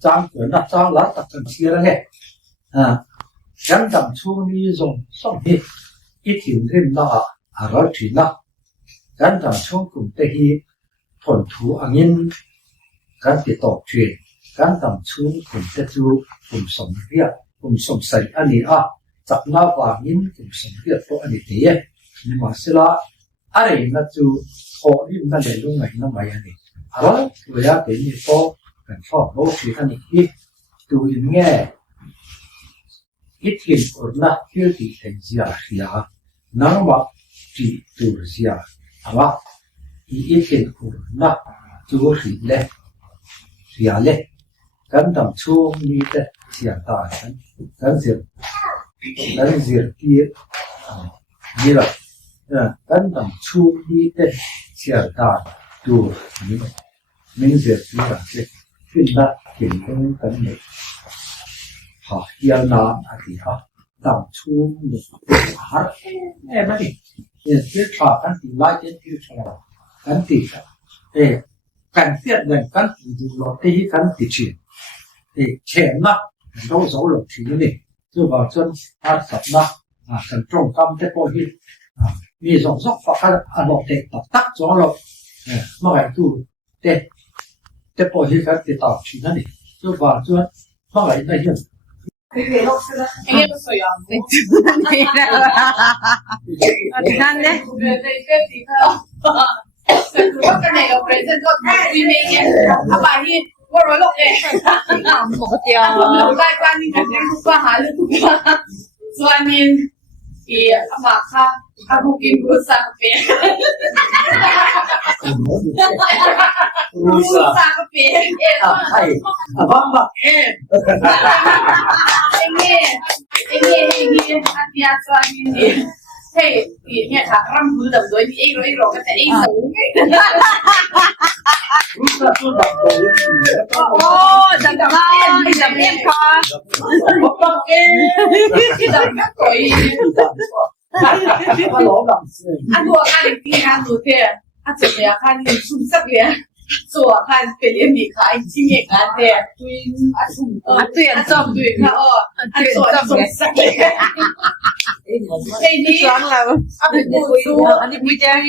trang của nó trang lá tập cần chia ra hết gắn đầm chu mi dùng xong hết ít hiện lên nó rồi thì nó gắn đầm chu cùng tê hi thuần thú anh in gắn bị tổ truyền gắn đầm chu cùng tê chu cùng sống việc cùng sống sạch anh ấy chặt na vàng in cùng sống việc to anh ấy thế nhưng mà sẽ là anh ấy nó chu họ đi nó để luôn ngày nó mày anh ấy rồi người ta cái gì to cần phò bố thì anh ấy tôi nghe ít hiện ở na kia thì thành gì à nắng mà chỉ từ gì à ít hiện ở na chú gì lệ gì lệ cái đầm chuông như thế gì ta cái gì kia như là cái đầm chuông như thế gì ta tu mình gì là cái chuyện đó chuyện cái này họ yêu nó thì họ đầm chuông được hết em ấy thì cái trò cái gì lại cái trò cái gì để cần thiết gần cần gì lo thì cần thì chuyện thì钱嘛都走了去的就把真sập嘛cần trồng cam cái coi hi vì dòng dốc và cái lọt để tắt gió lọt mà cái tu để coi hi cái tạo chuyện này就把真mà cái này hiện En eso soy yo. ¿Dónde? Se tuvo que me lo presentó y me dice, papá, y por lo que Một giờ. lo que quan ni que tengo para hacer suamin y apaka aku kibu sampai rusa sampai hay bamba ini hati suamin ni hey ini tak rambu dah dua ni iro kata iro rusa tu dah tahu Đầm ngon, đầm em kho. đầm cối lỗ đầm anh vừa ăn đi ăn rồi thế anh chuẩn bị ăn sung sắc liền rồi ăn phải liền bị khai chi miệng ăn thế Anh tuyển chồng. tuyển ha anh rồi sung sắc liền đây đi Choáng là anh bị bùi su anh đi bùi chơi.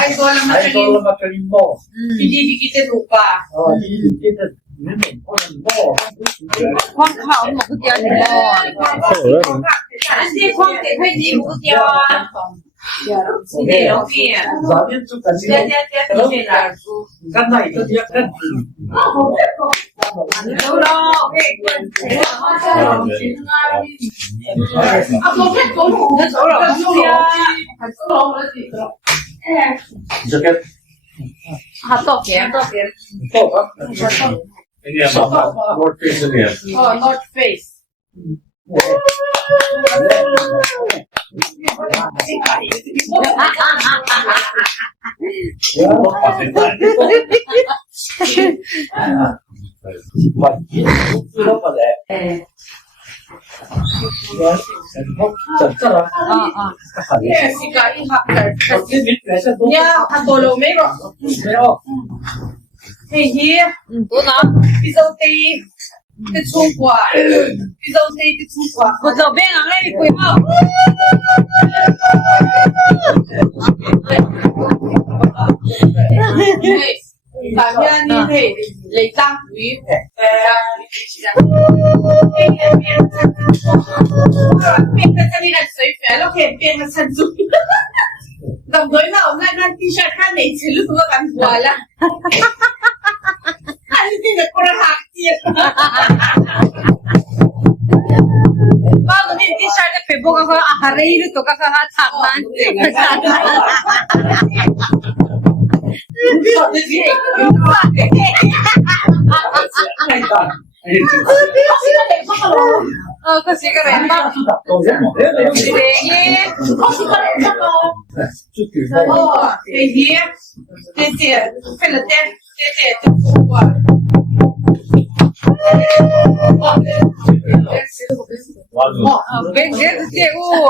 anh rồi làm hay cái có là cái mỏ đi đi đi cái đủ pa cái mình có mỏ Khoan khảo một cái giờ thì bò. anh đi khoan để thấy gì một cái để nó kia giá biết chút cái gì đó là cái này tôi biết cái đâu đâu không biết có đủ cái số là không kia phải số là gì cho cái Hạt tổ kém. tốt á anh em bảo một cái gì nhỉ North Face vậy nó có lẽ rồi chặt chặt rồi Sì, cari, ma cái biết cái sẽ tốt yeah, tanto lo mero. Pero Hey, here, Tú nó. pisoti, cái chung quả, pisoti cái chung quả. Một giờ bên lắng lên quỳ không? Hey, cảm ơn đi hey, lấy trang quý. Biến cái chân này sấy phé, nó kèm biến cái chân dung. Đồng đối nào ngay ngay t-shirt khác này chỉ lúc nó gắn quả là. Anh đi được con hạt tiền. Bao giờ đi t-shirt cái phải bốc cái à rây được tôi cái hạt thằng man. Cái gì cái này ta tôi rất mỏi đấy gì đấy Hey, here, this here, Philippines, this here, the chung quả. bên dưới cái gì u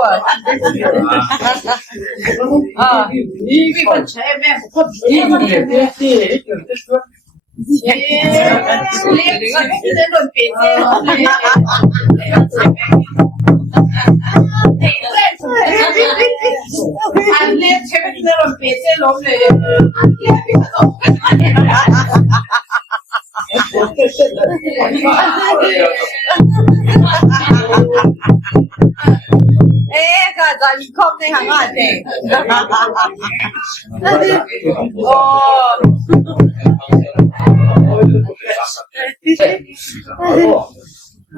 Vì phần trẻ em không cái 这轮别接了，俺连前面这轮别接龙嘞，哎，个在你空内行啊，对。哦。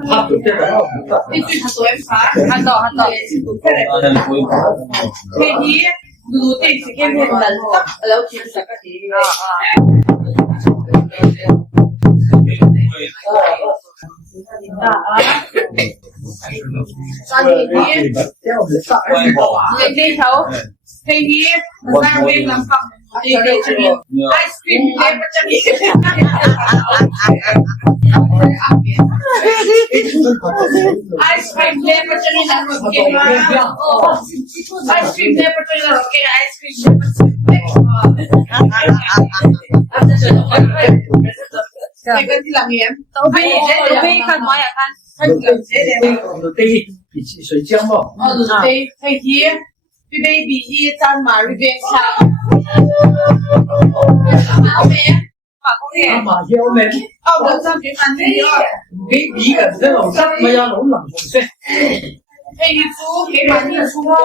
他准备的要不的，你最他昨天发，看到，嘿你，路对这个面的，然后就是个这头，嘿你，那边能放。ice cream flavor 这里 ice cream flavor 这里能够给吗 ice cream flavor 这里能够给 ice cream flavor 这个这两年都被看我也看，对比起水浆嘛，对嘿你比 baby 一张马瑞边上好没马腰咩？哦，我上去看这个俾嘅真係真咪啊，老能同聲。嘿你猪给把你出过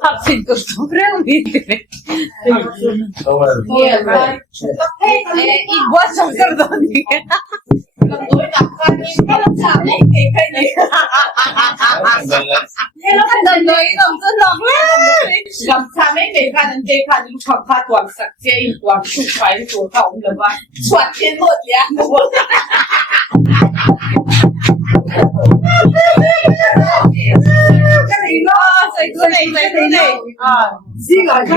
合情都做不了你的。一锅上这么多你。tôi đặt ra những cái lâm sản ấy thì cái này thế nó thành đời người đồng真的lâm sản ấy để看人家看就看他短时间短出来做到我们了吧传天落地我cái này nó cái này à chỉ là看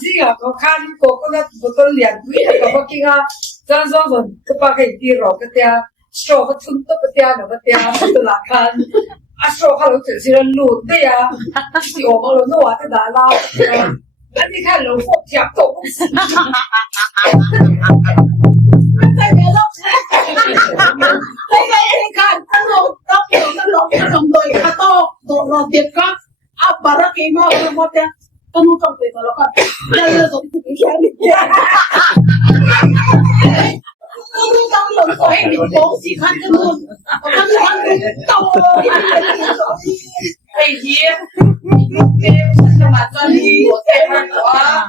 只要我看個兩鬼個經啊，張雙順個把佢跌落個啲，說個村都個啲那個啲，都難看。啊，說下路就是個路的呀，是我們路弄完的來啦。啊，你看路貨跳動。在別咯，你看，他弄對，他到跌個啊，把它給貓什麼的。都弄上嘴巴了，那种不给钱的，都当有水，你东西看这种，我看这刀，可以这什么专利我在那个啊，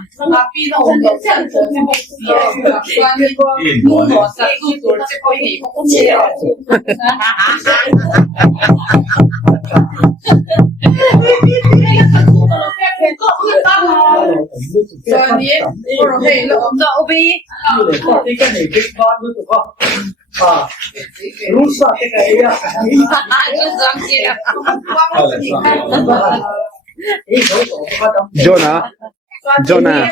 逼到我们这样子这么急啊，专利我是做做这个以后切了。所以我容易了，我们我被呢個你激翻嗰度啊，如啥這個呀？就上去了。Jonah.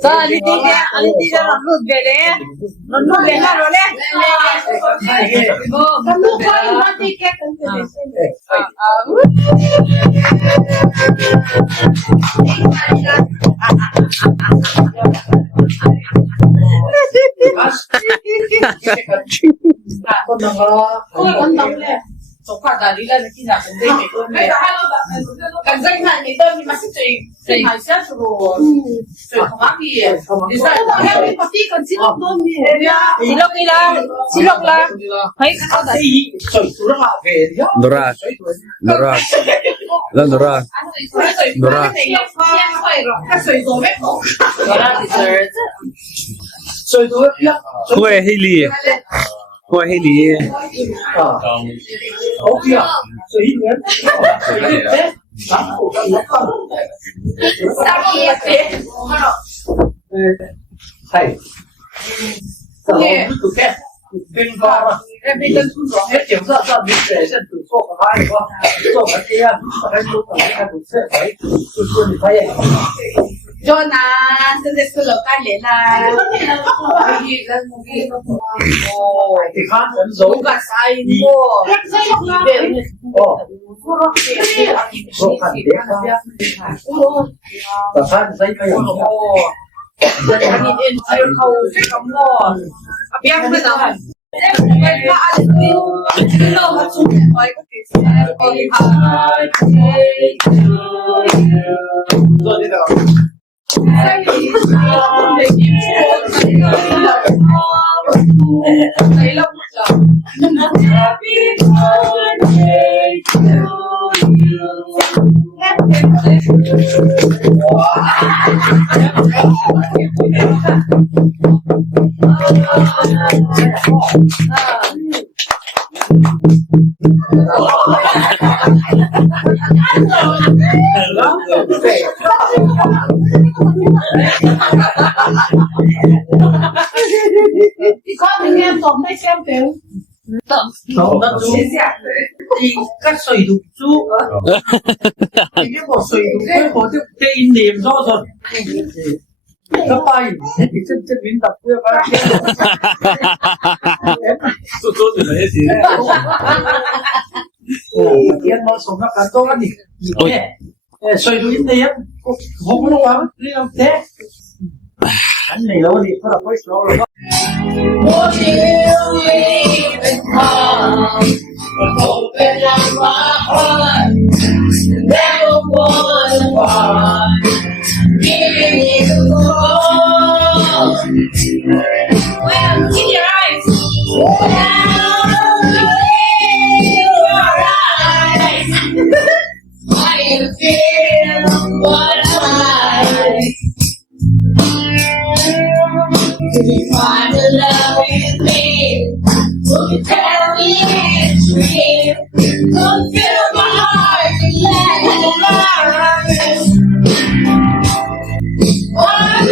So, aliti na root bele. Root bele na role. kamu kau mati ke 做快打你那你经常跟这美国没有，跟这看你都你妈是最还是要出路，最同行的，你说我要你把这个记录多年呀，Silok nila. Silok lang. Hay ka da. Sợi tụi nó về đi á. Nora. Nora. Là Nora. 他水做咩好？我那是儿子。 Sợi tụi nó biết. Quê Haley. Quê Haley. À. Ok à. Sợi nữa. Sợi nữa. Sáng cổ cái nó không. Sao kia thế? Thầy. Thầy. Bên vào em đi lên xuống rồi hết kiểm tra mình để dân tự số của hai qua số cái kia cái số của hai cũng sẽ phải tôi phải cho na sẽ được cái lộc cái lên là gì là một cái thì khác vẫn giấu cả sai mua số phần để và phát giấy cái anh đi chơi khâu cái cắm ngò biết bây giờ em có ăn được lâu mà chúng tôi có thể rồi đi đâu lấy lông Happy birthday to Con thì em tóm tay xem tiếng. Không, nó chú thì các sợi đục chú thì cái bộ sợi đục cái bộ cái in niệm rõ rồi các bài thì chân biến tập với ba Tôi thì mấy gì. Yên nó sống nó cả to đi sợi đục in niệm không có quá đi làm thế anh này lâu thì có là quay slow rồi What will leave it come? Open up my heart, never was apart. Giving it all. Well, keep your eyes. I can feel what I like. If you find a love with me, will you tell me it's real? Don't fill my heart with lies. I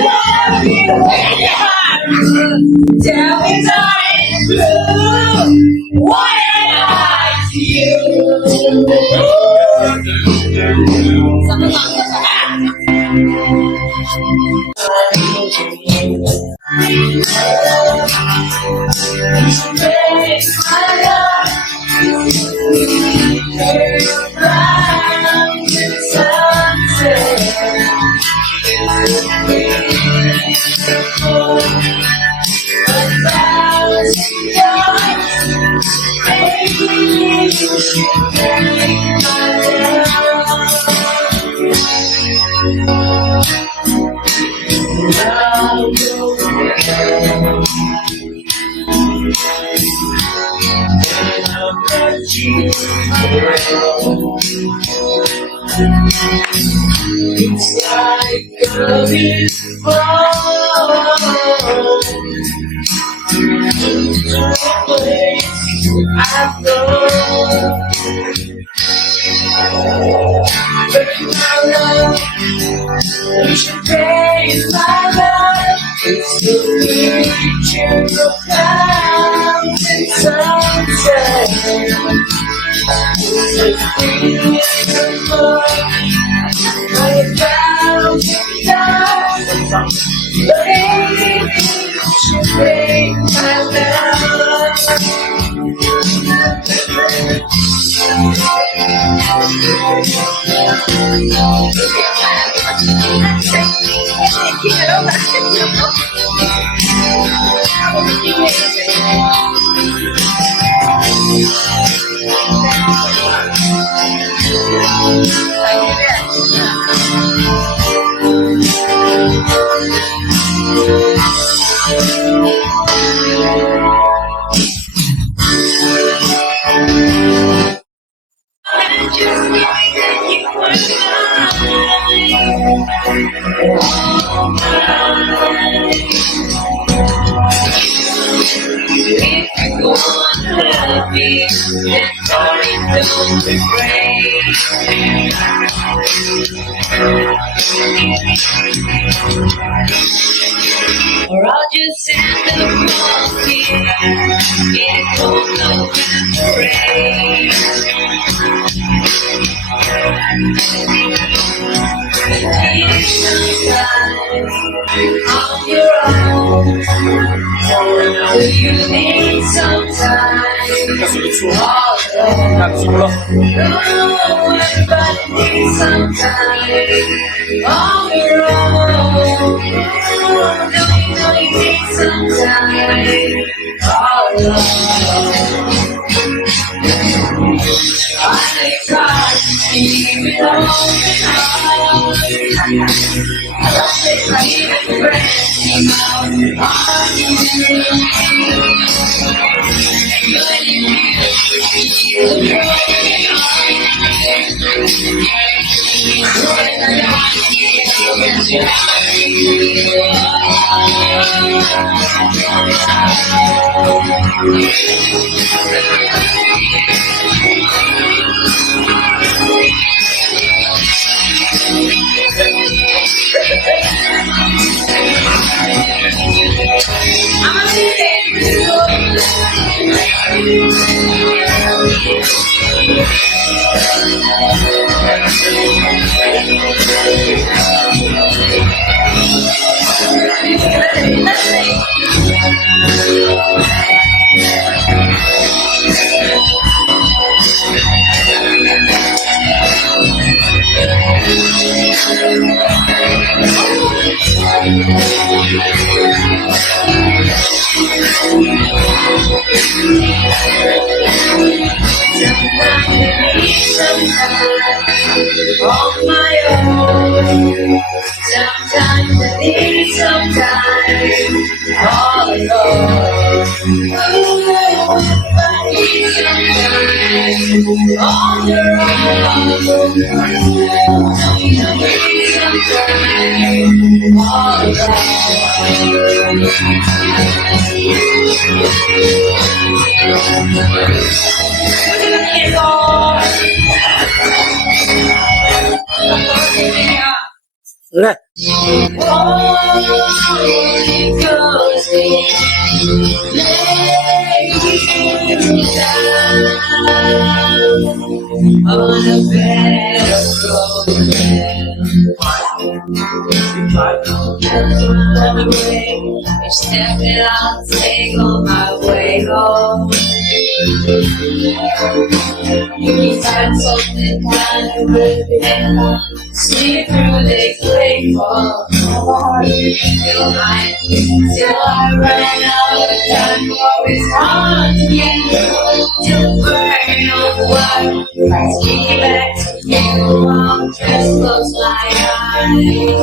love you when your heart is tell me darling true. What am I to you? Something like it's like a beautiful into a place I've known. Baby, my love, you should praise my love. It's the reaching of mountain sunset. It's beautiful. I found you down. Baby, you should praise my love. Thank you. If you wanna love me, then darling, don't be afraid. Or I'll just send a monkey in a cold November rain. On your own, do you need some time? All alone, everybody needs some time. On your own, do you know you need some time? All alone. I can't keep it all behind. I don't think I even ready on my own. Sometimes I need some time all alone. I need some time on your own. I need some time all alone. Rồi. On a bed of You're stepping out, take on my way home. You find something kind of good, see through the grateful. Till I run out of time, always on again. Till burn on what I see back to you. I'll just close my eyes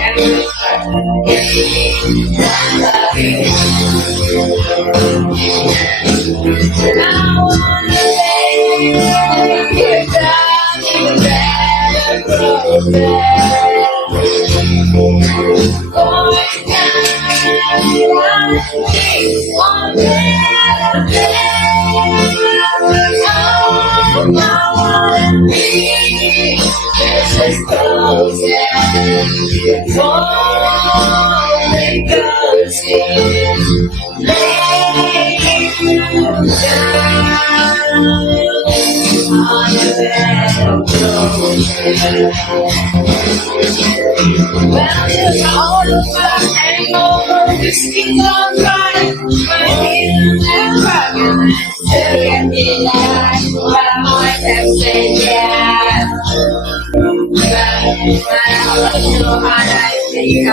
and I wanna lay you down in the bed of roses. Going down one better day. Oh, I wanna be just as close as only goes in. Lay you down on the bed of roses. Well, just all of my hangover, whiskey's on dry. My feelings are broken, still get me alive. But I might have said yeah. But I don't know how I think I